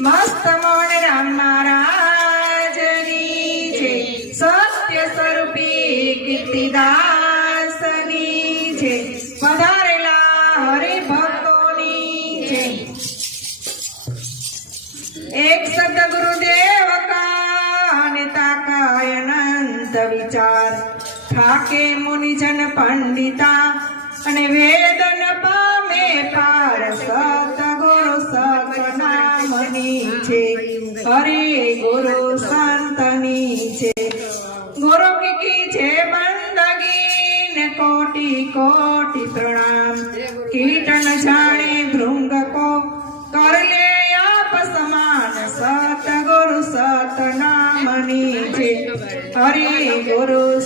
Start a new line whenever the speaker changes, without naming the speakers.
મસ્ત મોણ રામ મહારાજની છે સત્ય સ્વરૂપી કીર્તિદાસની છે પધારેલા અનંત વિચાર થાકે મુનિજન પંડિતા અને વેદન પામે પાર સતગુરુ સતનામની છે હરે ગુરુ સંતની છે ગુરુ કી છે બંદગી ને કોટી કોટી પ્રણામ કીર્તન જાણે ધ્રુંગ કો કરલે આપ સમાન સત ગુરુ સત નામની છે. હરે ગુરુ